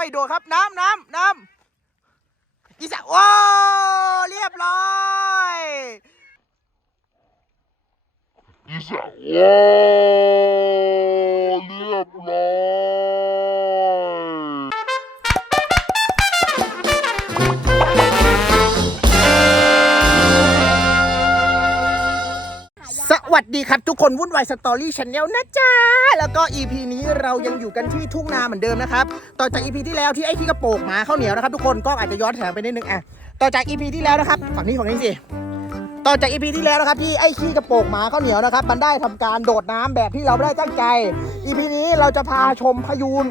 ไม่โดนครับน้ำน้ำน้ำอีสานว้าวเรียบร้อยอีสานว้า วัสดีครับทุกคนวุ่นวายสตอรี่ช n แนลนะจ๊ะ แล้วก็ EP นี้เรายังอยู่กันที่ทุ่งนาเหมือนเดิมนะครับ ต่อจาก EP ที่แล้วที่ไอ้ที่กระโปรงหมาข้าวเหนียวนะครับทุกคนก็อาจจะย้อนแถมไปนิดนึงอะต่อจาก EP ที่แล้วนะครับฝั่งนี้ฝั่งนี้สิต่อจาก EP ที่แล้วนะครับที่ไอ้ขี้กระโปรงหมาข้าวเหนียวนะครับ มันได้ทำการโดดน้ำแบบที่เราไม่ได้ตั้งใจ EP นี้เราจะพาชมพายูน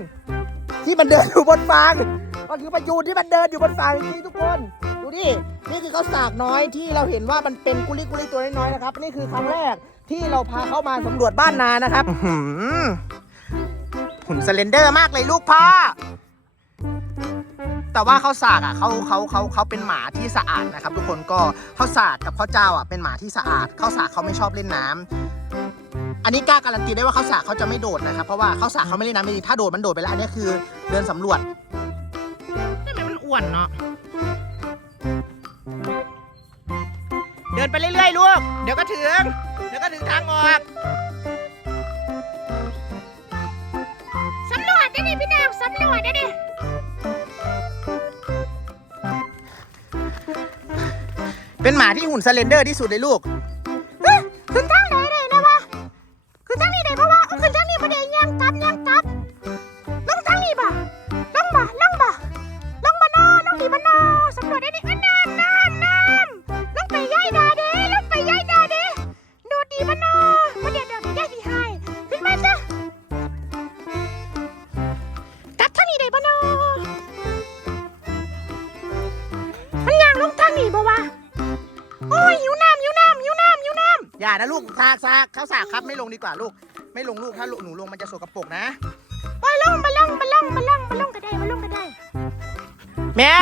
ที่มันเดินอยู่บนฟางมันคือพายูนที่มันเดินอยู่บนฟางจริงทุกคน ดูดิ นี่คือข้าวสากน้อยที่เราเห็นว่ามันเป็นกุลิกุลิตัวน้อยๆนะครับ นี่คือครั้งแรกที่เราพาเข้ามาสำรวจบ้านนานะครับหุ่นสเลนเดอร์มากเลยลูกพ่อ แต่ว่าข้าวสากอะเขาเขาเขาเขาเป็นหมาที่สะอาดนะครับ ทุกคนก็ข้าวสากกับข้าวเจ้าอะเป็นหมาที่สะอาดข้าวสากเขาไม่ชอบเล่นน้ำอันนี้กล้าการันตีได้ว่าข้าวสากเขาจะไม่โดดนะครับ เพราะว่าข้าวสากเขาไม่เล่นน้ำไม่ดีถ้าโดดมันโดดไปแล้ว อันนี้คือเดินสำรวจนี่มันอ้วนเนาะ นไปเรื่อยๆลูก เดี๋ยวก็ถึง เดี๋ยวก็ถึงทางออกสำรวจได้ดิพี่นางสำรวจได้ดิเป็นหมาที่หุ่นสเลนเดอร์ที่สุดเลยลูกาวะโอ้ยหิวน้ำหิวน้ำหิวน้ำหิวน้ำอย่านะลูกซากซากเขาสากครับไม่ลงดีกว่าลูก ไม่ลงลูกถ้าลูกหนูลงมันจะสกปรกนะำไปลงไปลงไปลงไปลงไปลงก็ได้ไปลงก็ได้ แม่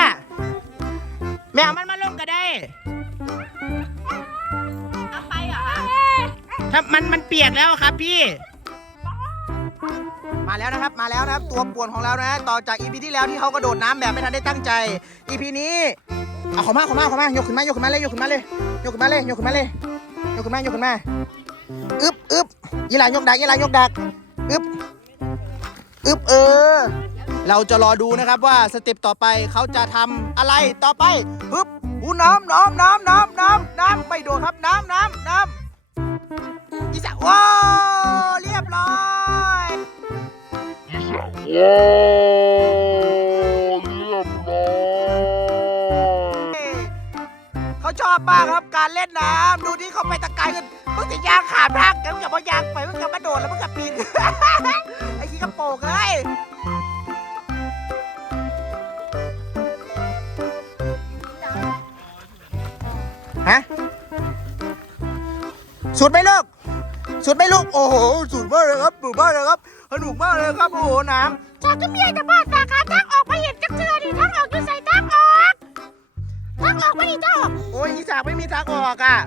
แม่เอามันมาลงก็ได้เอาไปเหรอถ้ามันมันเปียกแล้วครับพี่ มาแล้วนะครับมาแล้วนะครับตัวป่วนของเรานะ ต่อจากอีพีที่แล้วที่เขากระโดดน้ำแบบไม่ทันได้ตั้งใจอีพีนี้ เอาขอมาขอมาขอมายกขึ้นมายกขึ้นมาเลยยกขึ้นมาเลยยกขึ้นมาเลยยกขึ้นมาเลยยกขึ้นมายกขึ้นมาอึบอึบยี่หลายกดักยี่หลายกดักอึบอึบเออ เราจะรอดูนะครับว่าสเต็ปต่อไปเขาจะทำอะไรต่อไปฮึบหูน้ำน้ำน้ำน้ำน้ำน้ำไม่โดนครับน้ำน้ำน้ำอีสานว้าวเรียบร้อยอี เขาชอบมากครับการเล่นน้ำดูที่เขาไปตะไคร้กันมึงจะยางขามทางกันมึงอย่ามายางไปมึงจะมาโดดแล้วมึงจะปีน ไอ้ขี้กระโปรงเลยฮะสุดไหมลูกสุดไหมลูกโอ้โหสุดมากเลยครับสุดมากเลยครับสนุกมากเลยครับโอ้โหน้ำ จากจะมีแต่บ้านตาขาทางออกไปเห็นจักเจือดิทางออกอยู่ใส่ หลอกไม่ได้จบโอ้ยอีสากไม่มีทางออกอะ